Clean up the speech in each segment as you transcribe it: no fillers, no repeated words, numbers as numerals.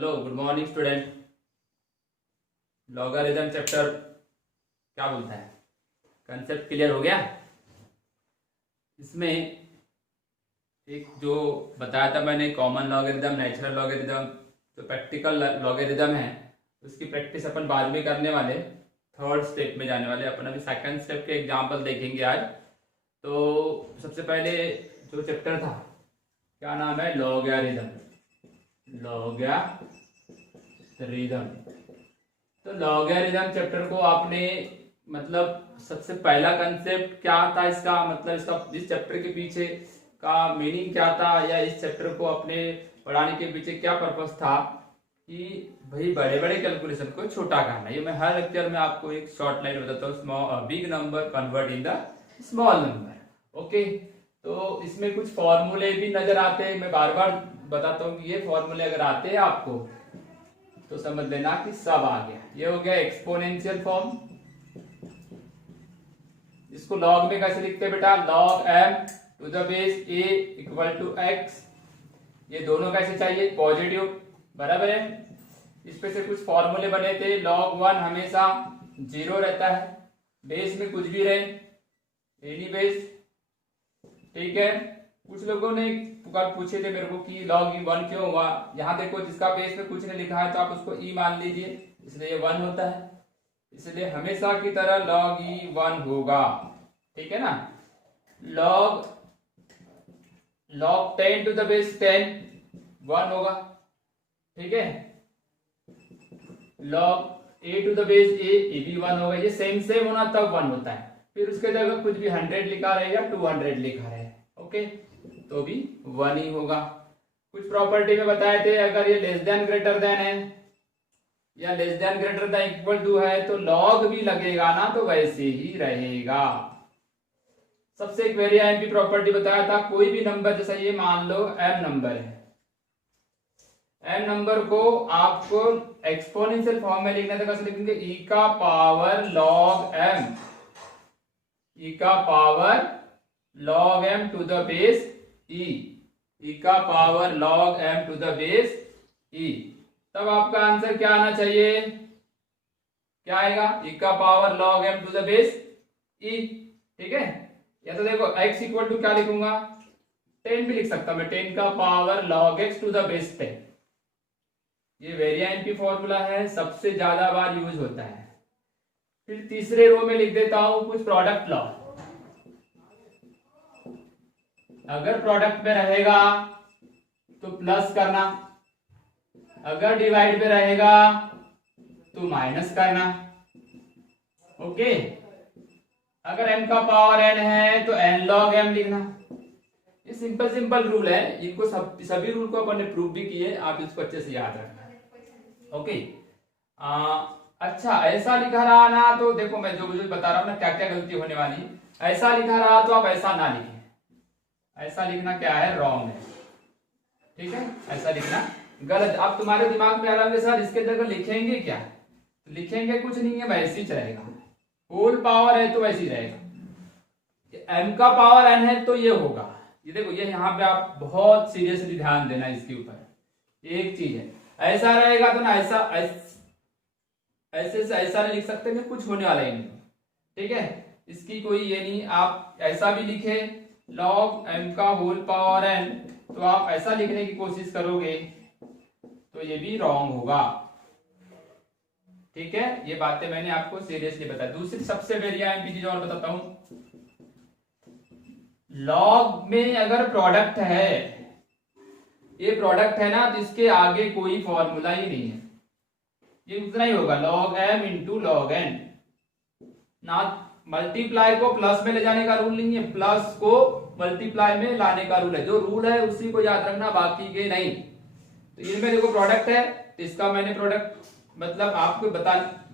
Hello, good morning student. Logarithm chapter क्या बोलता है? कंसेप्ट क्लियर हो गया? इसमें एक जो बताया था मैंने, कॉमन लॉगरिथम, नेचुरल लॉगरिथम, जो प्रैक्टिकल लॉगरिथम है उसकी प्रैक्टिस अपन बाद में करने वाले, थर्ड स्टेप में जाने वाले। अपन अभी सेकंड स्टेप के एग्जाम्पल देखेंगे आज। तो सबसे पहले जो चैप्टर था, क्या नाम है? लॉगरिथम। लॉगरिथम। तो लॉगरिथम चैप्टर को आपने मतलब सबसे पहला कंसेप्ट क्या था इसका, मतलब इसका इस चैप्टर के पीछे का मीनिंग क्या था, या इस चैप्टर को अपने पढ़ाने के पीछे क्या पर्पस था कि भाई बड़े बड़े कैलकुलेशन को छोटा करना। ये मैं हर लेक्चर में आपको एक शॉर्ट लाइन बताता हूँ, small big number convert in the small number. Okay, तो इसमें कुछ फॉर्मूले भी नजर आते हैं। मैं बार बार बताता हूँ कि ये फॉर्मूले अगर आते हैं आपको तो समझ लेना कि सब आ गया। ये हो गया एक्सपोनेंशियल फॉर्म। इसको लॉग में कैसे लिखते हैं बेटा? Log m to the base a equal to x। ये दोनों कैसे चाहिए? पॉजिटिव, बराबर है। इस पे से कुछ फॉर्मूले बने थे। log 1 हमेशा 0 रहता है, बेस में कुछ भी रहे, एनी बेस। ठीक है। कुछ लोगों ने पूछे थे मेरे को कि log 1 क्यों हुआ। यहाँ देखो, जिसका बेस में कुछ नहीं लिखा है तो आप उसको e मान लीजिए, इसलिए 1 होता है। इसलिए हमेशा की तरह log e 1 होगा। ठीक है ना। log 10 टू द बेस 10 1 होगा। ठीक है। log a to the base a, ये भी 1 होगा। ये सेम होना तब 1 होता है। फिर उसके जगह कुछ भी 100 लिखा रहे या 200 लिखा रहे, ओके, तो भी 1 ही होगा। कुछ प्रॉपर्टी में बताए थे, अगर ये लेस देन ग्रेटर देन है या less than greater than equal to है तो लॉग भी लगेगा ना, तो वैसे ही रहेगा। सबसे एक वेरी आईएमपी प्रॉपर्टी बताया था, कोई भी नंबर, जैसा ये मान लो m नंबर है, m नंबर को आपको एक्सपोनेंशियल फॉर्म में लिखना था। कैसे लिखेंगे? e का पावर log m, e का power log m to the base e, e का power log m to the base e। तब आपका आंसर क्या आना चाहिए? क्या आएगा? e का power log m to the base e। ठीक है। या तो देखो x इक्वल टू क्या लिखूंगा? 10 भी लिख सकता मैं, 10 का power log x to the base 10। ये वेरी आईएमपी फॉर्मूला है, सबसे ज्यादा बार यूज होता है। फिर तीसरे रो में लिख देता हूं कुछ प्रोडक्ट लॉ। अगर प्रोडक्ट में रहेगा तो प्लस करना, अगर डिवाइड में रहेगा तो माइनस करना। ओके। अगर m का पावर n है तो n log m लिखना। ये सिंपल रूल है। इनको सभी रूल को अपन ने प्रूव भी किए, आप इसको अच्छे से याद रखना। ओके। अच्छा, ऐसा लिखा रहा ना तो देखो, मैं जो बता रहा हूं ना क्या क्या गलती होने वाली। ऐसा लिखा रहा तो आप ऐसा ना लिखें। ऐसा लिखना क्या है? रॉन्ग है। ठीक है, ऐसा लिखना गलत। अब तुम्हारे दिमाग में आ रहा है सर इसके जगह लिखेंगे क्या? तो लिखेंगे कुछ नहीं है, वैसे ही रहेगा। होल पावर है तो वैसे ही रहेगा। m का पावर n है तो ये होगा। ये देखो, ये यहाँ पे आप बहुत सीरियसली ध्यान देना इसके ऊपर। एक चीज है, ऐसा रहेगा तो ना ऐसा ऐसे से ऐसा नहीं लिख सकते, मैं कुछ होने वाला ही नहीं। ठीक है, इसकी कोई ये नहीं। आप ऐसा भी लिखे log m का होल पावर n, तो आप ऐसा लिखने की कोशिश करोगे तो ये भी रॉन्ग होगा। ठीक है, ये बातें मैंने आपको सीरियसली बताई। दूसरी सबसे वेरी आईएमपी चीज और बताता हूं, लॉग में अगर प्रोडक्ट है, ये प्रोडक्ट है ना, तो इसके आगे कोई फॉर्मूला ही नहीं है। ये उतना ही होगा, log m into log n। ना मल्टीप्लाई को प्लस में ले जाने का रूल नहीं है, प्लस को मल्टीप्लाई में लाने का रूल है। जो रूल है उसी को याद रखना, बाकी के नहीं। तो इनमें देखो प्रोडक्ट है, तो इसका मैंने प्रोडक्ट मतलब आपको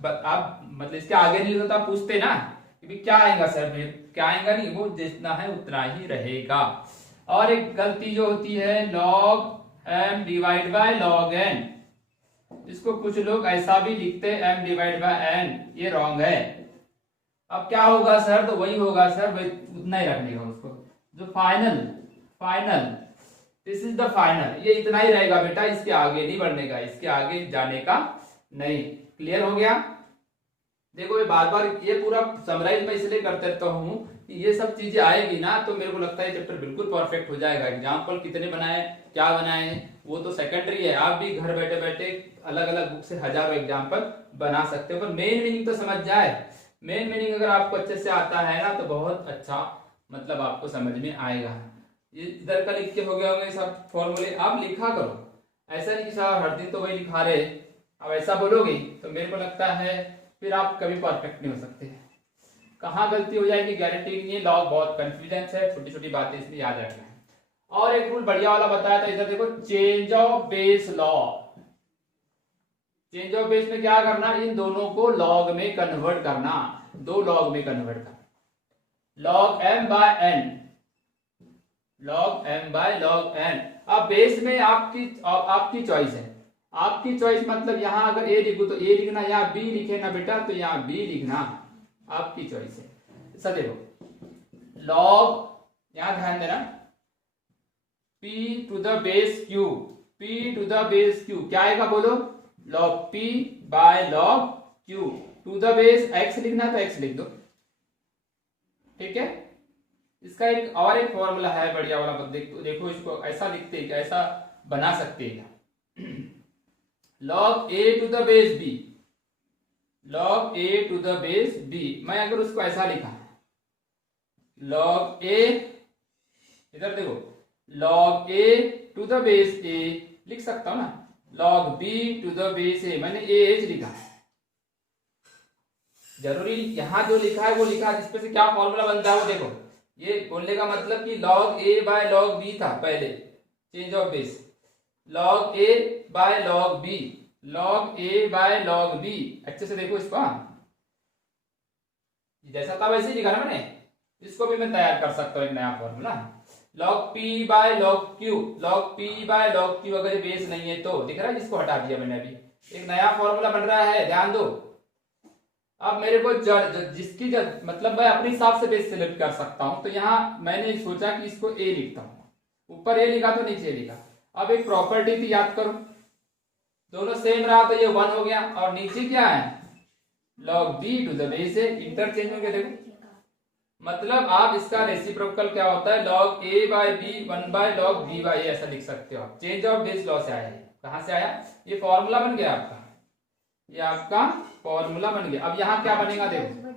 आप मतलब इसके आगे नहीं होता, पूछते ना कि क्या आएगा सर में, क्या आएगा नहीं, वो जितना है उतना ही रहेगा। और एक गलती जो होती है, log m divide by log n, इसको कुछ लोग ऐसा भी लिखते हैं m डिवाइड बाय n, ये रॉन्ग है। अब क्या होगा सर? तो वही होगा सर, वही उतना ही रखने का उसको। जो final this is the final, ये इतना ही रहेगा बेटा, इसके आगे नहीं बढ़ने का, इसके आगे जाने का नहीं। क्लियर हो गया? देखो ये बार बार ये पूरा समराइज मैं इसलिए करते रहता हूँ कि ये सब चीजें आएगी ना तो मेरे को लगता है चैप्टर बिल्कुल परफेक्ट हो जाएगा। एग्जाम्पल कितने बनाए, क्या बनाए, वो तो सेकेंडरी है। आप भी घर बैठे बैठे अलग अलग बुक से हजारों एग्जाम्पल बना सकते हो, पर मेन मीनिंग तो समझ जाए। मेन मीनिंग अगर आपको अच्छे से आता है ना तो बहुत अच्छा मतलब आपको समझ में आएगा। ये इधर का लिख के हो गया होगा सब फॉर्मूले, आप लिखा करो। ऐसा नहीं कि साहब हर दिन तो वही लिखा रहे, अब ऐसा बोलोगे तो मेरे को लगता है फिर आप कभी परफेक्ट नहीं हो सकते। कहाँ गलती हो जाएगी गारंटी नहीं है। लॉ बहुत कंफ्यूजेंस है, छोटी छोटी बातें इसलिए याद रखना है। और एक रूल बढ़िया वाला बताया था, इधर देखो, change of base law. Change of base में क्या करना, इन दोनों को लॉग में कन्वर्ट करना, दो लॉग में कन्वर्ट करना। Log m by n, log m by log n। अब बेस में आपकी चॉइस है, आपकी चॉइस मतलब यहां अगर a लिखूं तो a लिखना, यहाँ b लिखे ना बेटा तो यहाँ b लिखना, आपकी चॉइस है। सब देखो लॉग, यहां ध्यान देना, p to the base q, p to the base q क्या आएगा बोलो, log p by log q। To the base x लिखना तो x लिख दो, ठीक है। इसका एक और एक फॉर्मूला है बढ़िया वाला, देखो इसको ऐसा लिखते हैं, ऐसा बना सकते हैं, log a to the base b, log a to the base b। मैं अगर उसको ऐसा लिखा log a, इधर देखो log a to the base a लिख सकता हूं ना, log b to the base a, मैंने ah लिखा है। जरूरी यहां जो लिखा है वो लिखा है, जिसपे से क्या फॉर्मूला बनता है वो देखो। ये बोलने का मतलब कि log a by log b था पहले, change of base, log a by log b, log a by log b। अच्छे से देखो इसको, जैसा था वैसे ही लिखा ना मैंने, इसको भी मैं तैयार कर सकता हूं एक नया formula, log p by log q, log p by log q। अगर बेस नहीं है तो दिख रहा है, जिसको हटा दिया मैंने, अभी एक नया फॉर्मूला बन रहा है, ध्यान दो। अब मेरे को जिसकी मतलब मैं अपने हिसाब से बेस सिलेक्ट कर सकता हूं, तो यहाँ मैंने सोचा कि इसको a लिखता हूं, ऊपर a लिखा तो नीचे लिखा। अब एक प्रॉपर्टी थी, याद करो, दोनों सेम रहा तो ये 1 हो गया, और नीचे क्या है log b to the base है, इंटरचेंज हो गया। देखो मतलब आप इसका रेसिप्रोकल क्या होता है, log a by b 1 by log b by a, ऐसा लिख सकते हो आप। चेंज ऑफ बेस लॉ से आया है, कहां से आया, ये फॉर्मूला बन गया आपका, ये आपका फॉर्मूला बन गया। अब यहाँ क्या बनेगा देखो,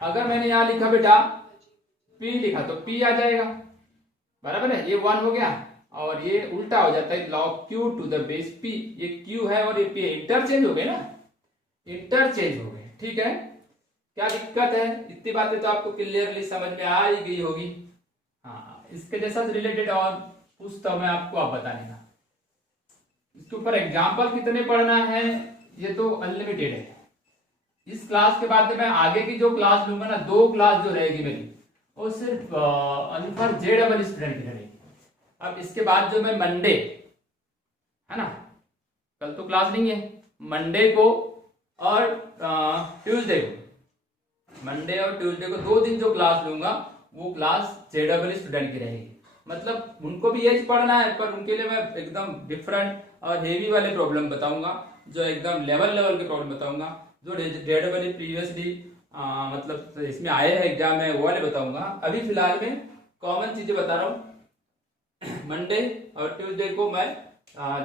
अगर मैंने यहाँ लिखा बेटा p लिखा तो p आ जाएगा, बराबर है, ये 1 हो गया, और ये उल्टा हो जाता है log q to the base p, ये q है और ये p है, इंटरचेंज हो गए ना, इंटरचेंज हो गए, ठीक है। क्या दिक्कत है, इतनी बातें तो आपको क्लियरली समझ में आ ही गई होगी। हाँ, इसके जैसा रिलेटेड और पूछता हूं मैं आपको, आप बताने का। इसके ऊपर एग्जाम्पल कितने पढ़ना है ये तो अनलिमिटेड है। इस क्लास के बाद मैं आगे की जो क्लास लूंगा ना, 2 क्लास जो रहेगी मेरी, वो सिर्फ अल्फा जेडबल स्टूडेंट की रहेगी। अब इसके बाद जो मैं मंडे है ना, कल तो क्लास नहीं है, मंडे को और ट्यूसडे को, मंडे और ट्यूसडे को 2 दिन जो क्लास लूंगा वो क्लास जेडबल स्टूडेंट की रहेगी। मतलब उनको भी यही पढ़ना है, पर उनके लिए मैं एकदम डिफरेंट और हेवी वाले प्रॉब्लम बताऊंगा, जो एकदम लेवल के प्रॉब्लम बताऊंगा, जो जेडबल प्रीवियसली मतलब इसमें आए हैं एग्जाम में, वो वाले बताऊंगा। अभी फिलहाल में कॉमन चीजें बता रहा हूँ। मंडे और ट्यूसडे को मैं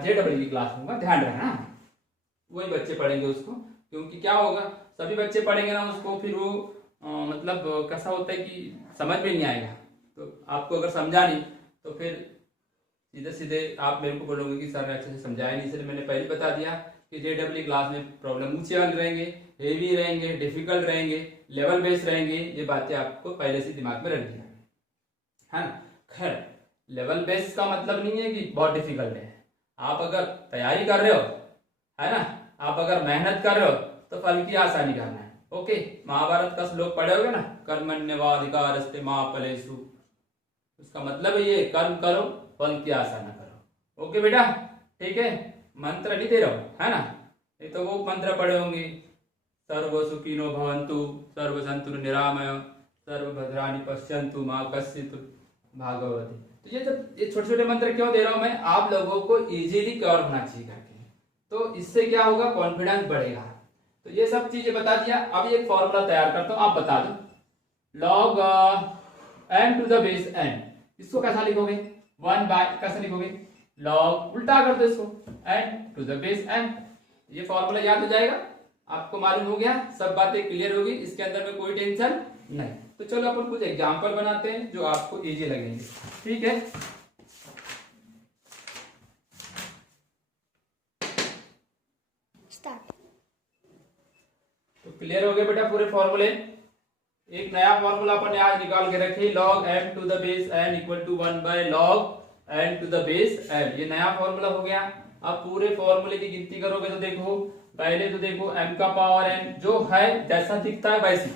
जेडबल की क्लास लूंगा, ध्यान रखना, वही बच्चे पढ़ेंगे उसको, क्योंकि क्या होगा, सभी बच्चे पढ़ेंगे ना उसको, फिर वो मतलब कैसा होता है कि समझ में नहीं आएगा। तो आपको अगर समझा नहीं तो फिर सीधे सीधे आप मेरे को बोलोगे कि सर ने अच्छे से समझाया नहीं, इसलिए मैंने पहले बता दिया कि जेडब्ल्यू क्लास में प्रॉब्लम ऊंचे वाले रहेंगे, हेवी रहेंगे, डिफिकल्ट रहेंगे, लेवल बेस्ड रहेंगे। ये बातें आपको पहले से दिमाग में रख दिया है ना। खैर, लेवल बेस्ड का मतलब नहीं है कि बहुत डिफिकल्ट है। आप अगर तैयारी कर रहे हो है ना, आप अगर मेहनत कर रहे हो तो फल की आशा नहीं करना है। ओके, महाभारत का श्लोक पढ़े होगे ना, कर्मण्यवाधिकारस्ते मा फलेषु, उसका मतलब ये कर्म करो फल की आशा ना करो। ओके बेटा, ठीक है, मंत्र नहीं दे रहा हूं है ना, नहीं तो वो मंत्र पढ़े होंगे, सर्व सुखिनो भवन्तु, सर्व सन्तु निरामय, सर्व भद्राणि पश्यन्तु, मा कश्चित् भागवती। तो ये छोटे छोटे मंत्र क्यों दे रहा हूं मैं, आप लोगों को इजीली कवर होना चाहिए करके, तो इससे क्या होगा, कॉन्फिडेंस बढ़ेगा। तो ये सब चीजें बता दिया। अब एक फॉर्मूला तैयार करता हूं, आप बता दो। Log m to the base n, इसको कैसा लिखोगे, 1 बाय, कैसे लिखोगे, लॉग, उल्टा कर दो इसको, n to the base n। ये फॉर्मूला याद हो जाएगा, आपको मालूम हो गया, सब बातें क्लियर होगी, इसके अंदर में कोई टेंशन नहीं। तो चलो अपन कुछ एग्जांपल बनाते हैं जो आपको इजी लगेंगे, ठीक है। तो क्लियर हो गए बेटा पूरे फॉर्मूले। एक नया फॉर्मूला अपन आज निकाल के रखे, log m to the base n equal to 1 by log n to the base n, ये नया फॉर्मूला हो गया। अब पूरे फॉर्मूले की गिनती करोगे तो देखो, पहले तो देखो m का पावर n जो है जैसा दिखता है वैसी,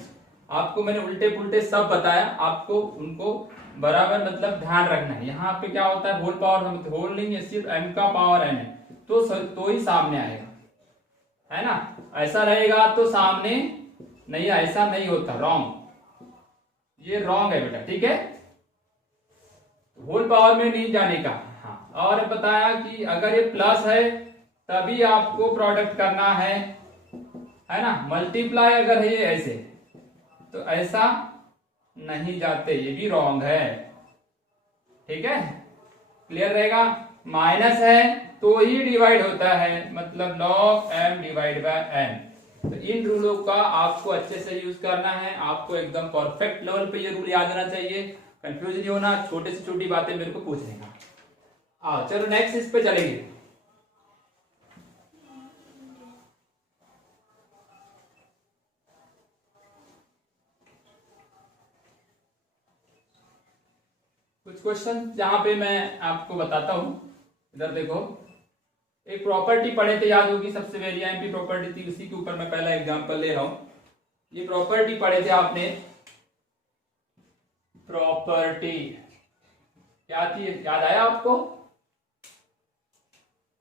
आपको मैंने उल्टे पुल्टे सब बताया, आपको उनको बराबर मतलब ध्यान रखना है। यहाँ पे क्या होता है, होल पावर, होल नहीं है, सिर्फ m का पावर n है, तो ही सामने आएगा, है ना। ऐसा रहेगा तो सामने नहीं, ऐसा नहीं होता, रॉन्ग, ये रॉन्ग है बेटा, ठीक है। होल पावर में नहीं जाने का। हाँ, और बताया कि अगर ये प्लस है तभी आपको प्रोडक्ट करना है ना। मल्टीप्लाई अगर है ये ऐसे, तो ऐसा नहीं जाते, ये भी रॉन्ग है, ठीक है, क्लियर रहेगा। माइनस है तो ही डिवाइड होता है, मतलब log m divide by n। तो इन रूलों का आपको अच्छे से यूज करना है, आपको एकदम परफेक्ट लेवल पे ये रूल याद रहना चाहिए, कंफ्यूज नहीं होना, छोटे से छोटी बातें मेरे को पूछने का। चलो नेक्स्ट इस पे चलेंगे। कुछ क्वेश्चन जहां पे मैं आपको बताता हूं, इधर देखो, एक प्रॉपर्टी पढ़े थे, याद होगी, सबसे वेरी आईएमपी प्रॉपर्टी थी, उसी के ऊपर मैं पहला एग्जांपल ले रहा हूं। ये प्रॉपर्टी पढ़े थे आपने, प्रॉपर्टी क्या थी, याद आया आपको।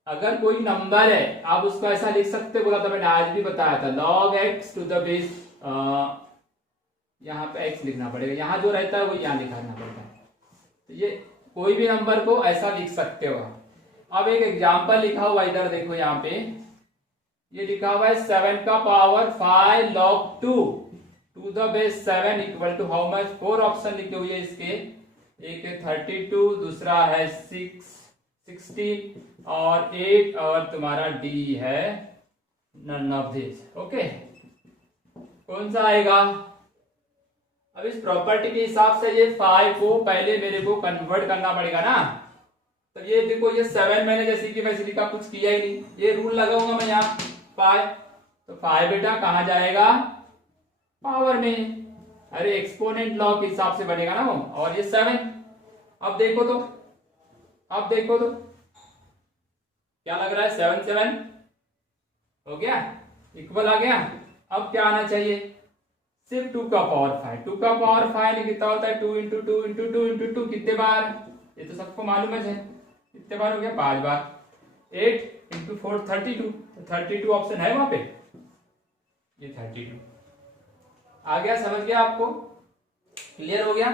अगर कोई नंबर है आप उसको ऐसा लिख सकते, बोला था मैंने, आज भी बताया था, log x to the base, यहाँ पे x लिखना पड़ेगा, यहाँ जो रहता है वो यहाँ लिखना पड़ता है। तो ये कोई भी नंबर को ऐसा लिख सकते हो। अब एक एग्जांपल लिखा हुआ इधर देखो, यहाँ पे ये लिखा हुआ है 7 का power 5 log 2 to the base 7 equal to how much, 4 option लिखे हुए इसके, एक है 32, दूसरा है 16 और 8, और तुम्हारा डी है नन ऑफ दिस, ओके। कौन सा आएगा। अब इस प्रॉपर्टी के हिसाब से ये 5 को पहले मेरे को कन्वर्ट करना पड़ेगा ना। तो ये देखो, ये 7 मैंने जैसे कि वैसे लिखा, कुछ किया ही नहीं, ये रूल लगाऊंगा मैं यहाँ 5, तो 5 बेटा कहाँ जाएगा, पावर में, अरे एक्सपोनेंट लॉ के हिसाब से बनेगा ना वो, और ये 7। अब देखो तो क्या लग रहा है, 7 7 हो गया, इक्वल आ गया। अब क्या आना चाहिए, सिर्फ 2 का पावर 5, 2 का पावर 5 कितना होता है, 2 इंटू 2 इंटू 2 इंटू 2, कितने बार, ये तो सबको मालूम है, कितने बार हो गया, 5 बार। 8 इंटू 4 32, 32 ऑप्शन है वहां पे, ये 32 आ गया, समझ गया आपको, क्लियर हो गया।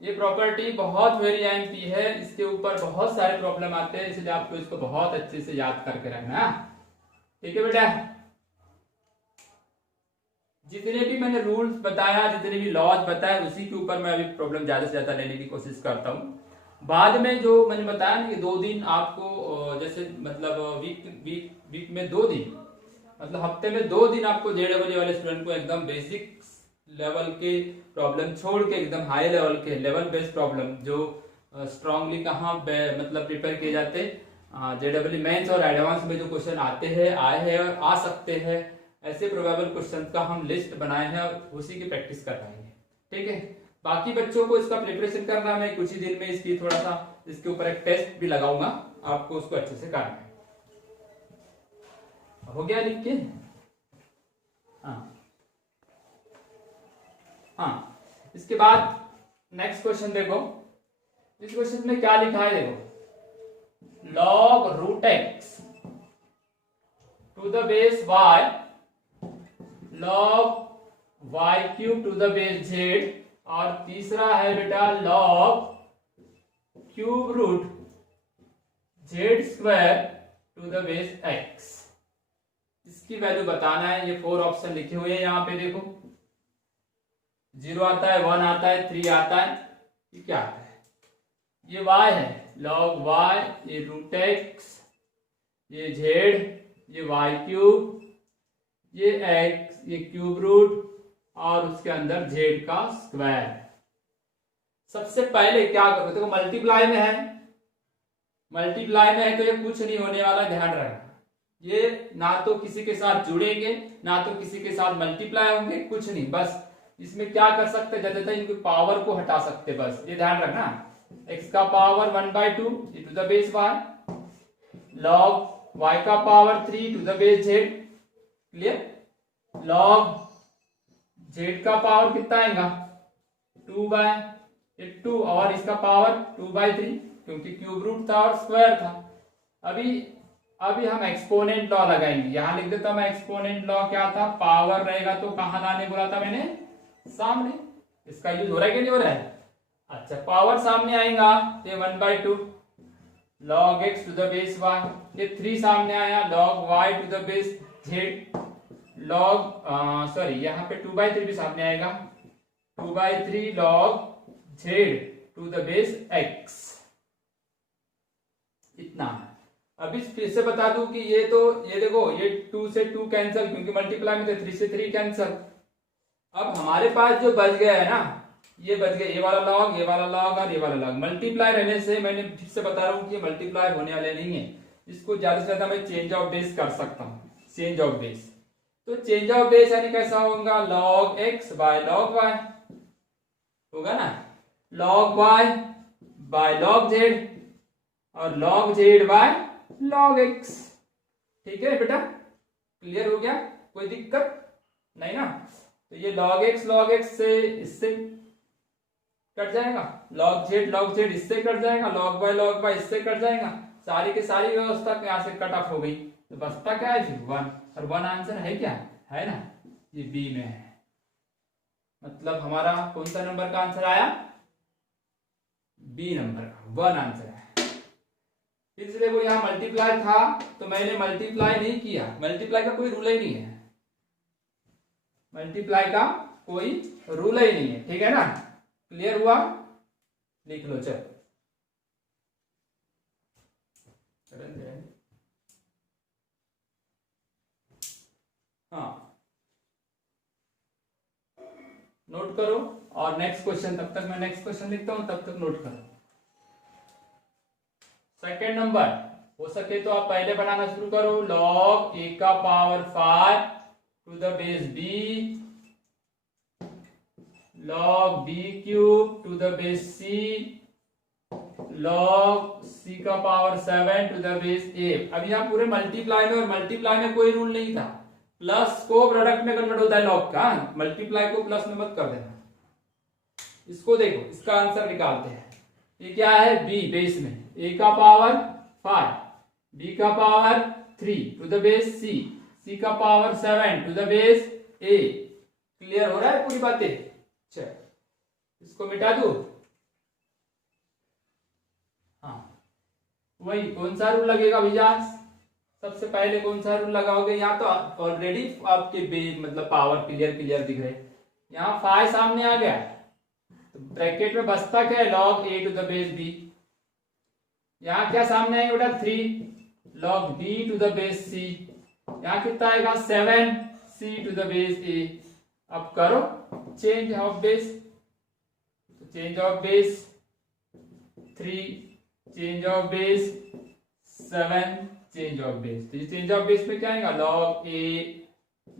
ये प्रॉपर्टी बहुत वेरी आईएमपी है, इसके ऊपर बहुत सारे प्रॉब्लम आते हैं, इसलिए आपको इसको बहुत अच्छे से याद करके रखना, ठीक है बेटा। जितने भी मैंने रूल्स बताया, जितने भी लॉज बताया, उसी के ऊपर मैं अभी प्रॉब्लम ज्यादा से ज्यादा लेने की कोशिश करता हूँ। बाद में जो मैंने बताया ना कि 2 दिन आपको, जैसे मतलब वीक में 2 दिन, मतलब हफ्ते में 2 दिन आपको JEE वाले स्टूडेंट को एकदम बेसिक लेवल के प्रॉब्लम छोड़ के एकदम हाई लेवल के लेवल बेस्ड प्रॉब्लम जो स्ट्रांगली कहाँ मतलब प्रिपेयर किए जाते, JEE मेंस और एडवांस में जो क्वेश्चन आते हैं, आए हैं और आ सकते हैं, ऐसे प्रोबेबल क्वेश्चन का हम लिस्ट बनाए हैं और उसी की प्रैक्टिस कर पाएंगे, ठीक है। बाकी बच्चों को इसका प्रिपरेशन करना, मैं कुछ ही दिन में इसकी थोड़ा सा इसके ऊपर एक टेस्ट भी लगाऊंगा, आपको उसको अच्छे से करना है। हो गया लिख के, हाँ। इसके बाद नेक्स्ट क्वेश्चन देखो, इस क्वेश्चन में क्या लिखा है, देखो, log root x to the base y log y cube to the base z, और तीसरा है बेटा log cube root z square to the base x. इसकी वैल्यू बताना है। ये 4 ऑप्शन लिखे हुए हैं यहाँ पे देखो, 0 आता है, 1 आता है, 3 आता है, ये क्या आता है? ये y है, log y, ये रूट एक्स, ये z, ये y क्यूब, ये x, ये क्यूब रूट और उसके अंदर z का स्क्वायर। सबसे पहले क्या करो, देखो मल्टीप्लाई में है, मल्टीप्लाई में है तो ये कुछ नहीं होने वाला, ध्यान रखना। ये ना तो किसी के साथ जुड़ेंगे ना तो किसी के साथ मल्टीप्लाई होंगे, कुछ नहीं। बस इसमें क्या कर सकते, ज्यादातर इनकी पावर को हटा सकते, बस ये ध्यान रखना। x का power 1/2 to the base y, log y का power 3 to the base z, clear. log z का पावर कितना आएगा 2/2 और इसका पावर 2/3 क्योंकि क्यूब रूट था और स्क्वायर था। अभी हम एक्सपोनेंट लॉ लगाएंगे। यहां लिख देता हूं मैं एक्सपोनेंट लॉ। क्या था, पावर रहेगा तो कहां लाने बोला था मैंने, सामने। इसका यूज हो रहा है कि नहीं हो रहा है? अच्छा, पावर सामने आएगा तो 1/2 log x to the base y, ये 3 सामने आया log y to the base z, log sorry यहाँ पे 2/3 भी सामने आएगा, 2/3 log z to the base x। इतना। अभी फिर से बता दूं कि ये देखो, ये 2 से 2 कैंसिल क्योंकि मल्टीप्लाई में थे, 3 से 3 कैंसिल। अब हमारे पास जो बच गया है ना, ये बच गया, ये वाला लॉग, ये वाला लॉग और ये वाला लॉग। मल्टीप्लाई रहने से, मैंने फिर से बता रहा हूँ कि मल्टीप्लाई होने वाले नहीं है। इसको ज्यादा से ज्यादा मैं चेंज ऑफ बेस कर सकता हूँ, चेंज ऑफ बेस। तो चेंज ऑफ बेस यानी कैसा होगा, log x by log y होगा ना, log y by log z और log z by log x। ठीक है बेटा, क्लियर हो गया? कोई दिक्कत नहीं ना? तो ये log x से इससे कट जाएगा, log z इससे कट जाएगा, log y इससे कट जाएगा। सारी की सारी व्यवस्था यहाँ से कट ऑफ हो गई। तो बचता क्या है फिर 1, और 1 आंसर है क्या, है ना? ये बी में है। मतलब हमारा कौन सा नंबर का आंसर आया, बी नंबर का 1 आंसर है। फिर से देखो, यहाँ मल्टीप्लाई था तो मैंने मल्टीप्लाई नहीं किया। मल्टीप्लाई का कोई रूल ही नहीं है, मल्टीप्लाई का कोई रूल ही नहीं है, ठीक है ना? क्लियर हुआ? लिख लो चलो। हाँ, नोट करो और नेक्स्ट क्वेश्चन, तब तक मैं नेक्स्ट क्वेश्चन लिखता हूं, तब तक नोट करो। सेकेंड नंबर, हो सके तो आप पहले बनाना शुरू करो। log a का power 5 to the base b, log b cube to the base c, log c का power 7 to the base a। अब यहाँ पूरे मल्टीप्लाई में, और मल्टीप्लाई में कोई रूल नहीं था। प्लस को प्रोडक्ट में कन्वर्ट होता है लॉग का, मल्टीप्लाई को प्लस में मत कर देना। इसको देखो, इसका आंसर निकालते हैं। ये क्या है, b बेस में, a का पावर 5, b का power 3 to the base c, c का power 7 to the base a। Clear हो रहा है पूरी बातें? चल इसको मिटा दो। हाँ, वही कौन सा रूल लगेगा भैया? सबसे पहले कौन सा रूल लगाओगे? यहाँ तो ऑलरेडी आपके मतलब पावर क्लियर दिख रहे। यहाँ 5 सामने आ गया तो ब्रैकेट में बचता क्या है, log a to the base b। यहाँ क्या सामने आएगा बेटा, 3 log b to the base c। यहाँ कितना आएगा, 7 c to the base a। अब करो चेंज ऑफ बेस, तो change of base 3, change of base 7, change of base. तो ये चेंज ऑफ बेस में क्या आएगा, log a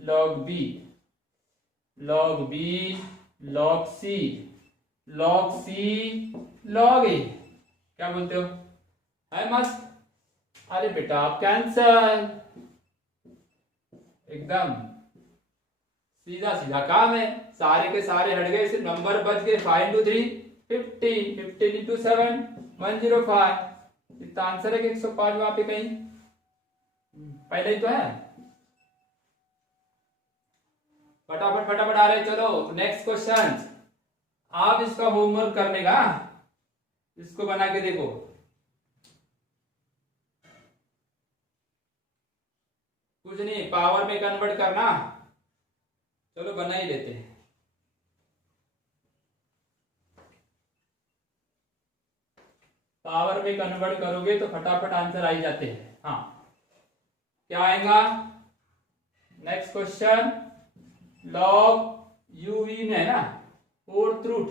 log b log b log c log c log a। क्या बोलते हो, है मस्त? अरे बेटा आप कैंसल, एकदम सीधा सीधा काम है। सारे के सारे हट गए, सिर्फ नंबर बच गए। 5 into 3 15, 15 into 7 105। इतना आंसर है कि 105 वहां पे कहीं पहले ही तो है। फटाफट आ रहे, चलो नेक्स्ट क्वेश्चन। आप इसका होमवर्क करने का इसको बना के देखो। कुछ नहीं, पावर में कन्वर्ट करना। चलो बना ही लेते हैं। पावर में कन्वर्ट करोगे तो फटाफट आंसर आ ही जाते हैं। हाँ, क्या आएगा next question? Log u v में है ना फोर्थ रूट,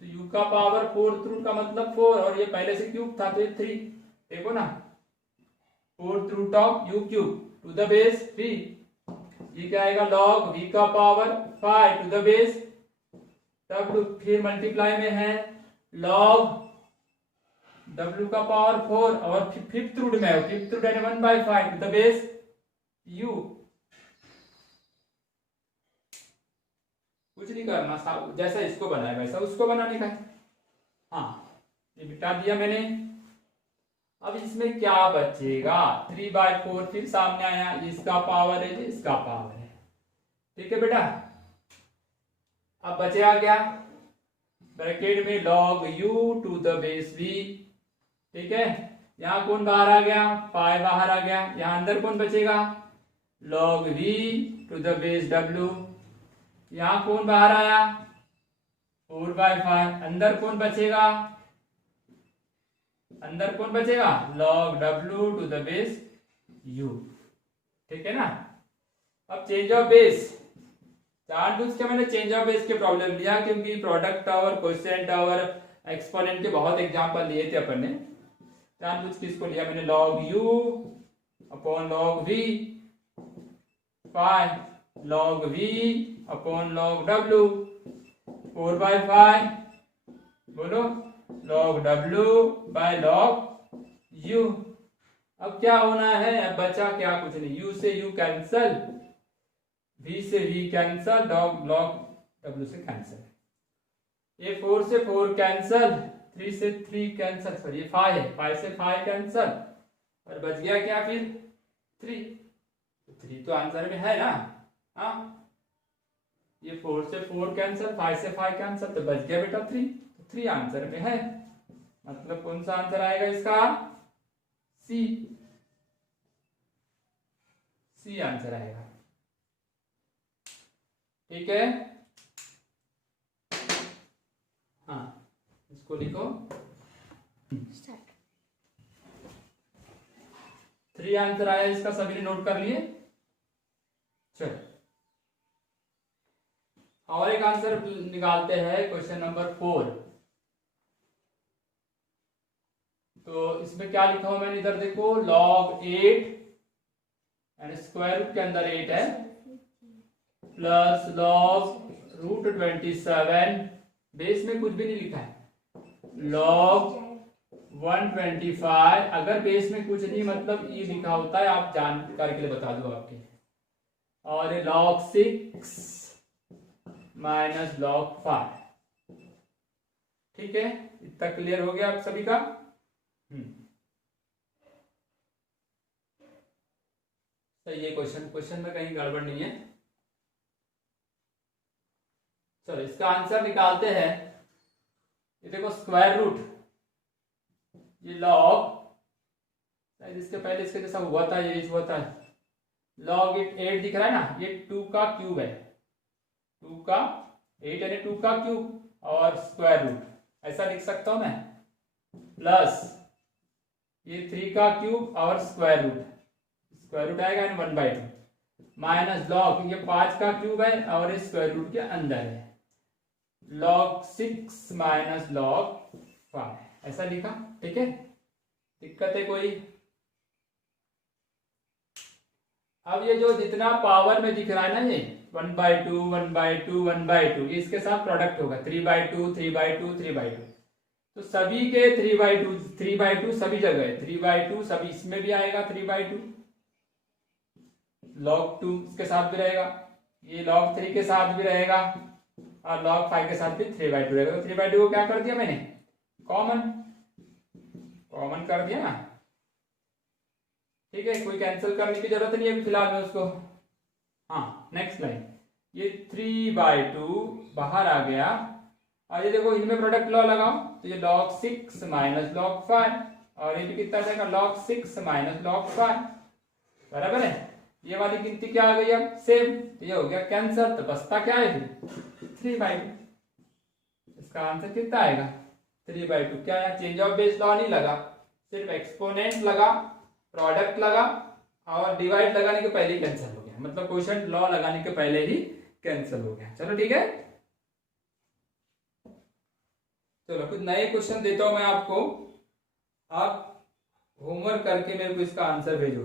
तो u का पावर फोर्थ रूट का मतलब 4, और ये पहले से क्यूब था तो ये 3। देखो ना, fourth root of u cube to the base 3। ये क्या आएगा? लॉग v का power 5 to the base w, फिर मल्टीप्लाई में है लॉग w का पावर 4, और फिफ्थ रूट में है, फिफ्थ रूट यानी 1/5 टू द बेस u। कुछ नहीं करना, जैसा इसको बनाया वैसा उसको बनाने का है। हाँ, ये मिटा दिया मैंने। अब इसमें क्या बचेगा? 3/4 फिर सामने आया, इसका पावर है, इसका पावर है। ठीक है बेटा, अब बचेगा क्या? ब्रैकेट में log u to the base v। ठीक है, यहाँ कौन बाहर आ गया? 5 बाहर आ गया। यहाँ अंदर कौन बचेगा? log v to the base w। यहाँ कौन बाहर आया? 4/5। अंदर कौन बचेगा? अंदर कौन बचेगा? log w to the base u। ठीक है ना। अब चेंज ऑफ बेस, जानबूझ के मैंने चेंज ऑफ बेस के प्रॉब्लम लिया, क्योंकि product tower, quotient tower, exponent के बहुत एग्जांपल लिए थे अपन ने। जानबूझ के इसको लिया मैंने, log u upon log v, 5 log v upon log w, 4/5 बोलो log w by log u। अब क्या होना है? अब बचा क्या? कुछ नहीं, u से u कैंसल, v से v कैंसल, log w से कैंसल, ये 4 से 4 कैंसल, 3 से 3 कैंसल, सॉरी 5 है, 5 से 5 कैंसल, और बच गया क्या फिर? 3। 3 तो आंसर में है ना। हाँ, ये 4 से 4 कैंसल, 5 से 5 कैंसल, तो बच गया बेटा 3। तो 3 आंसर में है, मतलब कौन सा आंसर आएगा इसका? सी। सी आंसर आएगा। ठीक है, हाँ इसको लिखो। 3 आंसर आया इसका, सभी ने नोट कर लिए? चलो, और एक आंसर निकालते हैं, क्वेश्चन नंबर 4। तो इसमें क्या लिखा हुआ मैंने, इधर देखो, log 8 यानी स्क्वायर रूट के अंदर 8 है, प्लस log रूट 27, बेस में कुछ भी नहीं लिखा है, log 125। अगर बेस में कुछ नहीं मतलब ये लिखा होता है, आप जानकारी के लिए बता दो आपके, और log 6 माइनस log 5। ठीक है, इतना क्लियर हो गया आप सभी का? सही है क्वेश्चन में कहीं गड़बड़ नहीं है। चलो इसका आंसर निकालते हैं। ये देखो स्क्वायर रूट, ये लॉग, इसके पहले इसके जैसा हुआ था, ये हुआ था, log 8 दिख रहा है ना, ये 2 का क्यूब है, 2 का 8 यानी 2 का क्यूब और स्क्वायर रूट, ऐसा लिख सकता हूं मैं, प्लस ये 3 का क्यूब और स्क्वायर रूट आएगा 1/2, माइनस लॉग, ये 5 का क्यूब है और इस स्क्वायर रूट के अंदर है, log 6 माइनस log 5, ऐसा लिखा। ठीक है, दिक्कत है कोई? अब ये जो जितना पावर में दिख रहा है ना, ये 1/2 1/2 1/2, इसके साथ प्रोडक्ट होगा 3/2 3/2 3/2, तो सभी के 3/2 सभी जगह है, 3/2 सभी, इसमें भी आएगा 3/2, log 2 इसके साथ भी रहेगा, ये log 3 के साथ भी रहेगा, और log 5 के साथ भी 3/2 रहेगा। तो 3/2 को क्या कर दिया मैंने? कॉमन कर दिया ना। ठीक है, कोई कैंसिल करने की जरूरत नहीं है फिलहाल में उसको। हाँ, नेक्स्ट लाइन, ये 3/2 बाहर आ गया, और ये देखो इनमें प्रोडक्ट लॉ लगाओ, तो ये log 6 माइनस log 5 और ये कितना जाएगा log 6 माइनस log 5, बराबर है। ये वाली गिनती क्या आ गई अब सेम, ये हो गया कैंसर, तो बचता क्या है 3/2। इसका आंसर कितना आएगा 3/2। क्या यहाँ चेंज ऑफ बेस लॉ नहीं लगा, सिर्फ एक्सपोनेंट लगा, प्रोडक्ट लगा और डिवाइड लगाने के पहले ही कैंसिल हो गया, मतलब क्वोशिएंट लॉ लगाने के पहले ही कैंसिल हो गया। चलो ठीक है, चलो कुछ नए क्वेश्चन देता हूं मैं आपको, आप होमवर्क करके मेरे को इसका आंसर भेजो,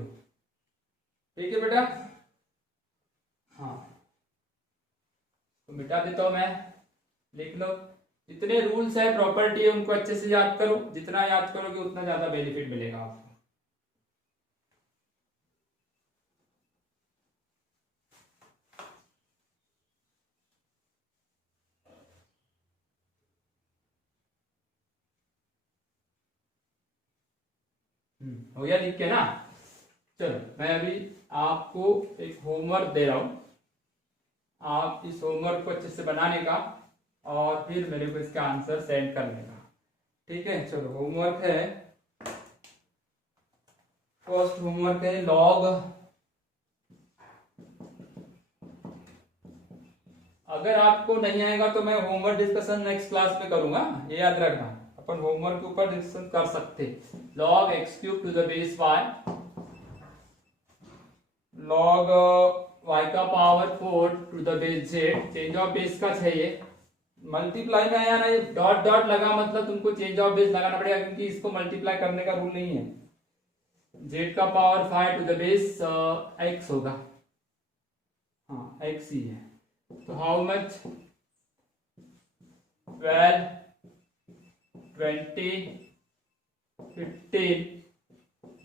ठीक है बेटा। हाँ तो मिटा देता हूं मैं, लिख लो। जितने रूल्स है प्रॉपर्टी है उनको अच्छे से याद करो, जितना याद करोगे उतना ज्यादा बेनिफिट मिलेगा आपको। हो गया लिख के ना। चलो मैं अभी आपको एक होमवर्क दे रहा हूं, आप इस होमवर्क को अच्छे से बनाने का और फिर मेरे को इसका आंसर सेंड करने का, ठीक है। चलो होमवर्क है, फर्स्ट होमवर्क है लॉग। अगर आपको नहीं आएगा तो मैं होमवर्क डिस्कशन नेक्स्ट क्लास में करूंगा, ये याद रखना। अपन होमवर्क के ऊपर डिस्कशन कर सकते। log x³ to the base y, log y का power 4 to the base z, change of base का चाहिए। मल्टीप्लाई में आया ना, ये डॉट डॉट लगा मतलब तुमको चेंज ऑफ बेस लगाना पड़ेगा, क्योंकि इसको मल्टीप्लाई करने का रूल नहीं है। z का power 5 to the base x होगा, हाँ x ही है। तो how much 12 20 15,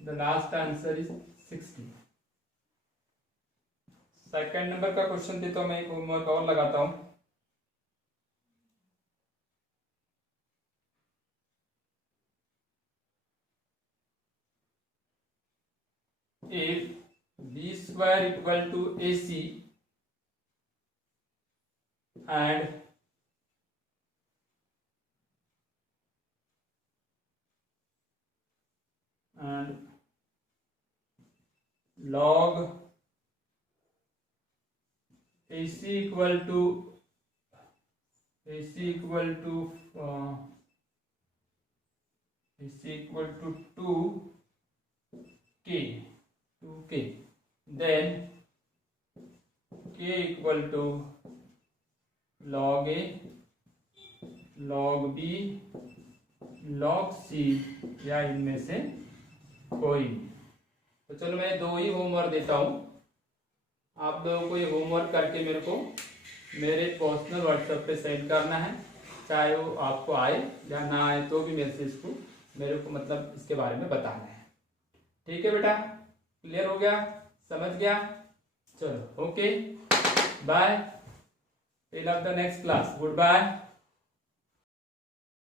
the last answer is 60। Second number का क्वेश्चन देता हूं मैं, एक होमवर्क और लगाता हूं। if b square equal to ac and log AC equal to 2k, then k equal to log A, log B, log C या इनमें से कोई। तो चलो मैं 2 ही होमवर्क देता हूं, आप लोगों को ये होमवर्क करके मेरे को मेरे पर्सनल व्हाट्सएप पे सेंड करना है, चाहे वो आपको आए या ना आए तो भी मैसेज को मेरे को मतलब इसके बारे में बताना है, ठीक है बेटा। क्लियर हो गया, समझ गया? चलो okay bye, till off the next class, good bye.